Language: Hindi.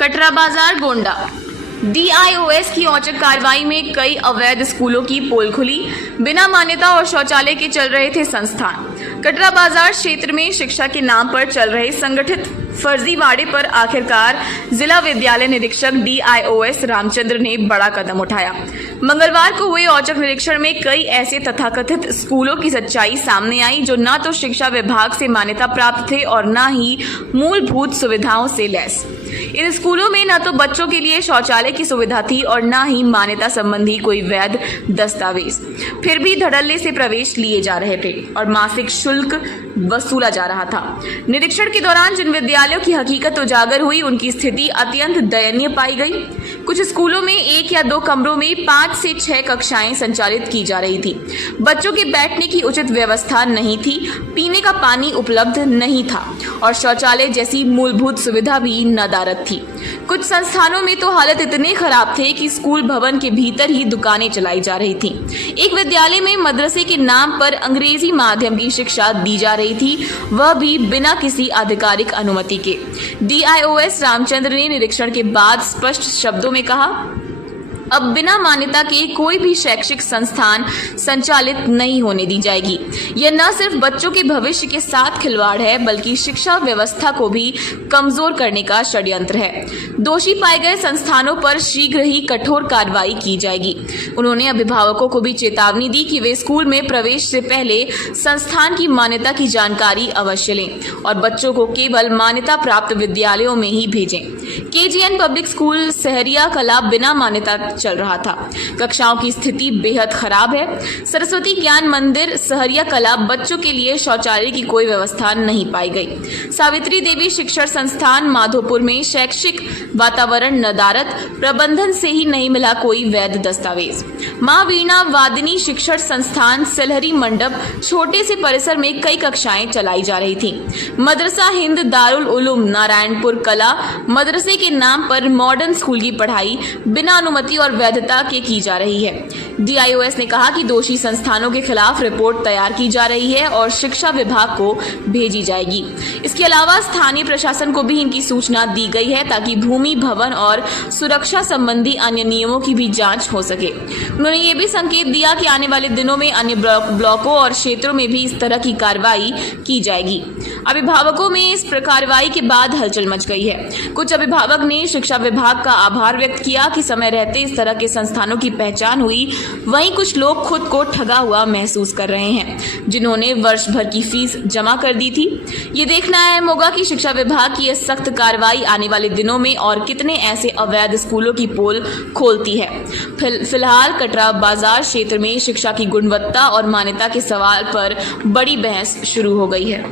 कटरा बाजार गोंडा। DIOS की औचक कार्रवाई में कई अवैध स्कूलों की पोल खुली। बिना मान्यता और शौचालय के चल रहे थे संस्थान। कटरा बाजार क्षेत्र में शिक्षा के नाम पर चल रहे संगठित फर्जीवाड़े पर आखिरकार जिला विद्यालय निरीक्षक DIOS रामचंद्र ने बड़ा कदम उठाया। मंगलवार को हुए औचक निरीक्षण में कई ऐसे तथाकथित स्कूलों की सच्चाई सामने आई जो न तो शिक्षा विभाग से मान्यता प्राप्त थे और न ही मूलभूत सुविधाओं से लैस। इन स्कूलों में न तो बच्चों के लिए शौचालय की सुविधा थी और न ही मान्यता संबंधी कोई वैध दस्तावेज। फिर भी धड़ल्ले से प्रवेश लिए जा रहे थे और मासिक शुल्क वसूला जा रहा था। निरीक्षण के दौरान जिन विद्यालयों की हकीकत उजागर हुई उनकी स्थिति अत्यंत दयनीय पाई गई। कुछ स्कूलों में 1 या 2 कमरों में 5 से 6 कक्षाएं संचालित की जा रही थी। बच्चों के बैठने की उचित व्यवस्था नहीं थी, पीने का पानी उपलब्ध नहीं था और शौचालय जैसी मूलभूत सुविधा भी नदारद थी। कुछ संस्थानों में तो हालत इतने खराब थे कि स्कूल भवन के भीतर ही दुकानें चलाई जा रही थी। एक विद्यालय में मदरसे के नाम पर अंग्रेजी माध्यम की शिक्षा दी जा रही थी, वह भी बिना किसी आधिकारिक अनुमति के। DIOS रामचंद्र ने निरीक्षण के बाद स्पष्ट शब्दों में कहा, अब बिना मान्यता के कोई भी शैक्षिक संस्थान संचालित नहीं होने दी जाएगी। यह न सिर्फ बच्चों के भविष्य के साथ खिलवाड़ है बल्कि शिक्षा व्यवस्था को भी कमजोर करने का षड्यंत्र है। दोषी पाए गए संस्थानों पर शीघ्र ही कठोर कार्रवाई की जाएगी। उन्होंने अभिभावकों को भी चेतावनी दी कि वे स्कूल में प्रवेश से पहले संस्थान की मान्यता की जानकारी अवश्य लें और बच्चों को केवल मान्यता प्राप्त विद्यालयों में ही भेजें। KGN पब्लिक स्कूल सहरिया कला बिना मान्यता चल रहा था। कक्षाओं की स्थिति बेहद खराब है। सरस्वती ज्ञान मंदिर सहरिया कला बच्चों के लिए शौचालय की कोई व्यवस्था नहीं पाई गई। सावित्री देवी शिक्षण संस्थान माधोपुर में शैक्षिक वातावरण नदारद, प्रबंधन से ही नहीं मिला कोई वैध दस्तावेज। मां वीणा वादिनी शिक्षण संस्थान सिलहरी मंडप छोटे से परिसर में कई कक्षाएं चलाई जा रही थी। मदरसा हिंद दारुल उलूम नारायणपुर कला मदरसे के नाम पर मॉडर्न स्कूल की पढ़ाई बिना अनुमति और वैधता के की जा रही है। DIOS ने कहा कि दोषी संस्थानों के खिलाफ रिपोर्ट तैयार की जा रही है और शिक्षा विभाग को भेजी जाएगी। इसके अलावा स्थानीय प्रशासन को भी इनकी सूचना दी गई है ताकि भूमि, भवन और सुरक्षा संबंधी अन्य नियमों की भी जांच हो सके। उन्होंने ये भी संकेत दिया कि आने वाले दिनों में अन्य ब्लॉकों और क्षेत्रों में भी इस तरह की कार्रवाई की जाएगी। अभिभावकों में इस कार्रवाई के बाद हलचल मच गई है। कुछ अभिभावक ने शिक्षा विभाग का आभार व्यक्त किया कि समय रहते इस तरह के संस्थानों की पहचान हुई। वहीं कुछ लोग खुद को ठगा हुआ महसूस कर रहे हैं जिन्होंने वर्ष भर की फीस जमा कर दी थी। ये देखना अहम होगा कि शिक्षा विभाग की यह सख्त कार्रवाई आने वाले दिनों में और कितने ऐसे अवैध स्कूलों की पोल खोलती है। फिलहाल कटरा बाजार क्षेत्र में शिक्षा की गुणवत्ता और मान्यता के सवाल पर बड़ी बहस शुरू हो गई है।